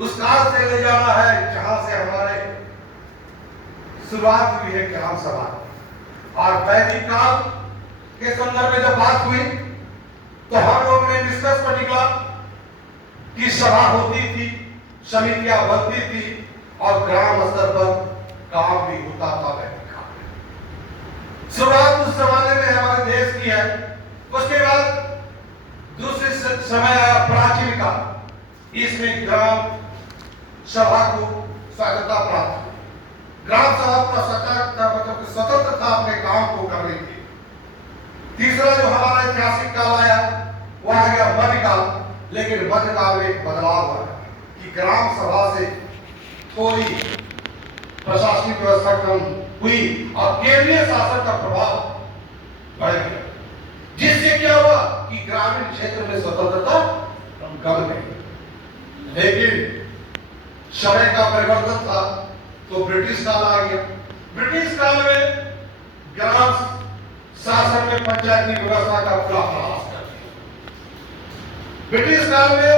उस काल से ले जाना है जहां से हमारे शुरुआत हुई है ग्राम सभा। और वैदिक काल के संदर्भ में जब बात हुई तो हम लोग ने डिस्कस पर निकला कि सभा होती थी, समितियां बनती थी और ग्राम स्तर पर काम भी होता था वैदिक काल में। शुरुआत उस जमाने में हमारे देश की है। उसके बाद दूसरे समय आया प्राचीन काल। इसमें ग्राम सभा को स्वायत्तता प्राप्त हुई। ग्राम सभा को मतलब स्वतंत्रता अपने काम को करने की। तीसरा जो हमारा ऐतिहासिक काल आया वह आ गया मध्यकाल। लेकिन मध्यकाल में एक बदलाव आया कि ग्राम सभा से थोड़ी प्रशासनिक व्यवस्था कम हुई और केंद्रीय शासन का प्रभाव बढ़ गया, जिससे क्या हुआ कि ग्रामीण क्षेत्र में स्वतंत्रता कम गई। लेकिन समय का परिवर्तन था तो ब्रिटिश काल आ गया। ब्रिटिश काल में ग्राम शासन में पंचायती व्यवस्था का पूरा प्रयास कर दिया। ब्रिटिश काल में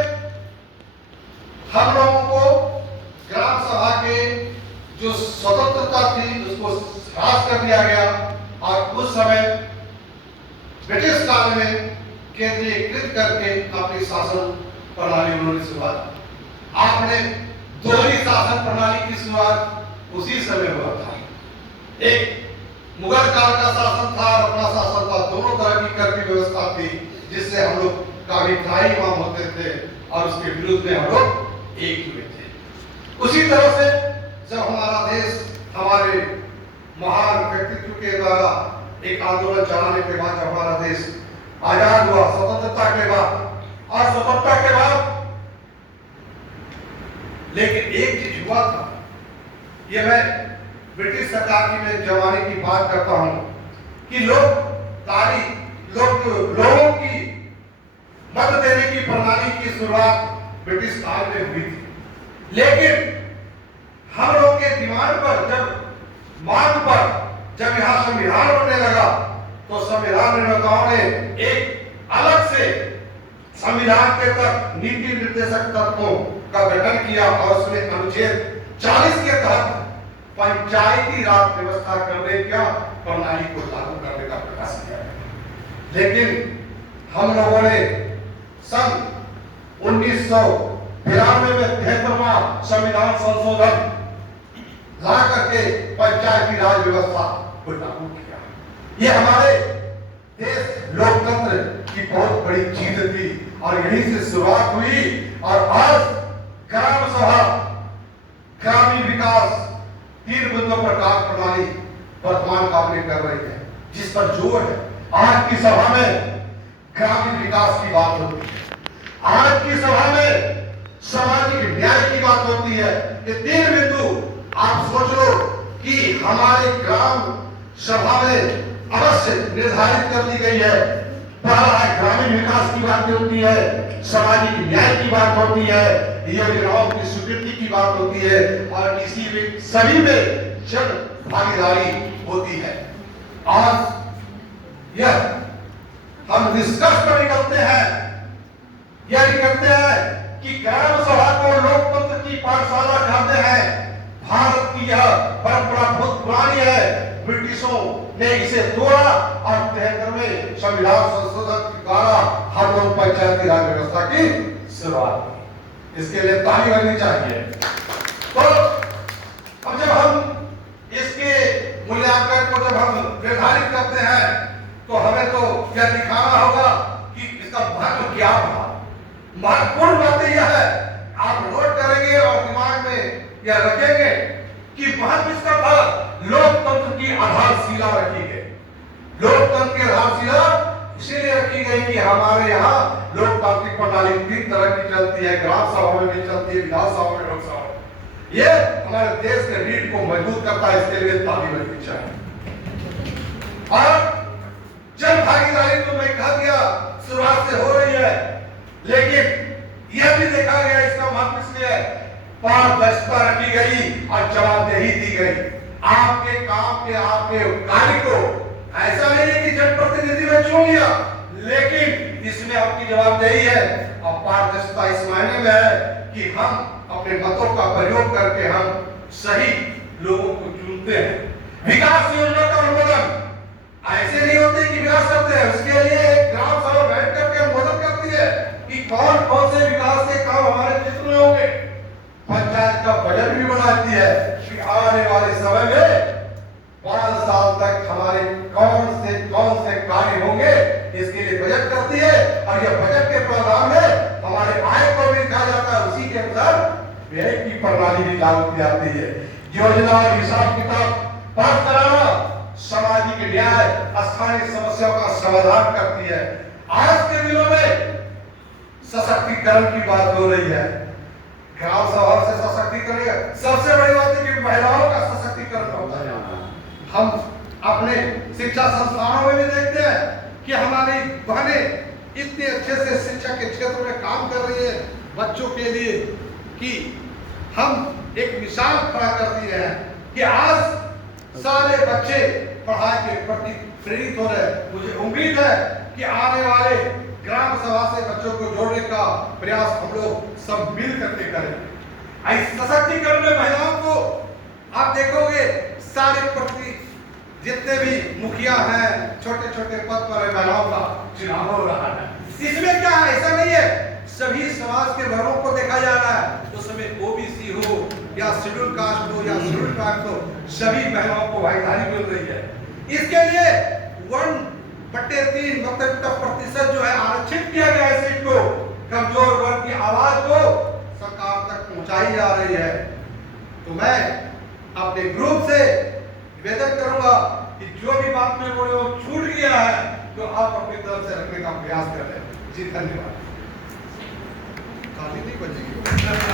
हम लोगों को ग्राम सभा के जो स्वतंत्रता थी उसको ह्रास कर दिया गया और उस समय ब्रिटिश काल में केंद्रीकृत करके अपनी शासन प्रणाली उन्होंने शुरुआत। आपने दोहरी शासन प्रणाली की शुरुआत उसी समय हुआ था। एक मुगल काल का शासन था और अपना शासन था, दोनों तरह की कर की व्यवस्था थी जिससे हम लोग काफी त्राही माम होते थे और उसके विरुद्ध में हम लोग एक हुए थे। उसी तरह से जब हमारा देश हमारे महान व्यक्तित्व के द्वारा एक आंदोलन चलाने के बाद जब हमारा देश आजाद हुआ स्वतंत्रता के बाद और स्वतंत्रता के बाद, लेकिन एक चीज हुआ था, ये मैं ब्रिटिश सरकार की मैं जमाने की बात करता हूं कि लोगों की मत देने की प्रणाली की शुरुआत ब्रिटिश काल में हुई थी। लेकिन हम लोग के डिमांड पर मांग पर जब यहाँ संविधान बनने लगा तो संविधान निर्माताओं ने एक अलग से संविधान के तहत नीति निर्देशक तत्वों का गठन किया और उसमें अनुच्छेद 40 के तहत पंचायती राज व्यवस्था करने का प्रणाली को लागू करने का प्रयास किया। लेकिन हम लोगों ने सन 1993 में 73वां संविधान संशोधन ला करके पंचायती राज व्यवस्था को लागू किया। ये हमारे देश लोकतंत्र की बहुत बड़ी जीत थी और यहीं से शुरुआत हुई और आज ग्राम सभा, ग्रामीण विकास, 3 बिंदुओं पर कार्य प्रणाली वर्तमान काल में कर रही है, जिस पर जोर है। आज की सभा में ग्रामीण विकास की बात होती है, आज की सभा में सामाजिक न्याय की बात होती है। ये 3 बिंदु आप सोच लो कि हमारे ग्राम सभा में अवश्य निर्धारित कर दी गई है। पहला है ग्रामीण विकास की बात होती है, सामाजिक न्याय की बात होती है, योजनाओं की स्वीकृति की बात होती है और इसी में सभी में जन भागीदारी होती है। आज यह हम निष्कर्ष पर निकलते हैं कि ग्राम सभा को लोकतंत्र की पाठशाला कहते हैं। भारत की यह परंपरा बहुत पुरानी है। ब्रिटिशों ने इसे तोड़ा और 73वें संविधान संशोधन के द्वारा हम लोग पंचायती राज व्यवस्था की शुरुआत की। इसके लिए ताली बजनी चाहिए। तो अब जब हम इसके मूल्यांकन को जब हम निर्धारित करते हैं तो हमें तो यह दिखाना होगा कि इसका महत्व क्या था। महत्वपूर्ण बात यह है, आप नोट करेंगे और दिमाग में यह रखेंगे कि महत्व इसका था लोकतंत्र की आधारशिला रखी गई। लोकतंत्र की आधारशिला इसीलिए रखी गई कि हमारे यहाँ लोकतांत्रिक प्रणाली 3 तरह की चलती है, ग्राम सभा में भी चलती है, विधानसभा में, लोकसभा में। ये हमारे देश के रीढ़ को मजबूत करता है, इसके लिए ताली बजनी चाहिए। और जन भागीदारी तो मैं कह दिया शुरुआत से हो रही है, लेकिन यह भी देखा गया इसका महत्व इसलिए पारदर्शिता रखी गई और जवाबदेही दी गई। आपके काम के आपके कार्य को ऐसा नहीं है कि जनप्रतिनिधि ने चुन लिया, लेकिन इसमें आपकी जवाबदेही है और पारदर्शिता इस मायने में है कि हम अपने मतों का प्रयोग करके हम सही लोगों को चुनते हैं। विकास योजना का अनुमोदन ऐसे नहीं होते कि विकास करते हैं, उसके लिए एक ग्राम सभा बैठ करके अनुमोदन करती है कि कौन कौन से विकास के काम हमारे क्षेत्र में होंगे। पंचायत का बजट भी बनाती है कि आने वाले समय में 5 साल तक हमारे कौन से कार्य होंगे, इसके लिए बजट करती है। और यह बजट के प्रावधान में हमारे आय को भी देखा जाता है, उसी के अनुसार व्यय की प्रणाली भी लागू की जाती है। योजना और हिसाब किताब पास कराना सामाजिक न्याय, स्थानीय समस्याओं का समाधान करती है। आज के दिनों में सशक्तिकरण की बात हो रही है, ग्राम सभा से सशक्तिकरण, सबसे बड़ी बात है कि महिलाओं का सशक्तिकरण होता है। हम अपने शिक्षा संस्थानों में भी देखते हैं कि हमारी बहनें इतने अच्छे से शिक्षा के क्षेत्र में काम कर रही है बच्चों के लिए कि हम एक मिसाल खड़ा कर दिए हैं कि आज सारे बच्चे पढ़ाई के प्रति प्रेरित हो रहे हैं। मुझे उम्मीद है कि आने वाले ग्राम सभा से बच्चों को जोड़ने का प्रयास हम लोग सब मिल करके करें। इस सशक्तिकरण में महिलाओं को आप देखोगे सारे प्रति जितने भी मुखिया हैं, छोटे छोटे पद पर महिलाओं का चुनाव हो रहा है। इसमें क्या है, ऐसा नहीं है सभी समाज के वर्गों को देखा जा रहा है, उसमें ओबीसी हो या शेड्यूल कास्ट हो या शेड्यूल कास्ट हो, सभी महिलाओं को भागीदारी मिल रही है। इसके लिए 1/3 प्रतिशत जो है आरक्षित किया गया है सीट को, कमजोर वर्ग की आवाज को सरकार तक पहुंचाई जा रही है। तो मैं अपने ग्रुप से निवेदन करूंगा कि जो भी बात में बोले वो छूट गया है तो आप अपनी तरफ से रखने का प्रयास करें। जी धन्यवाद। काफी नहीं बचेगी।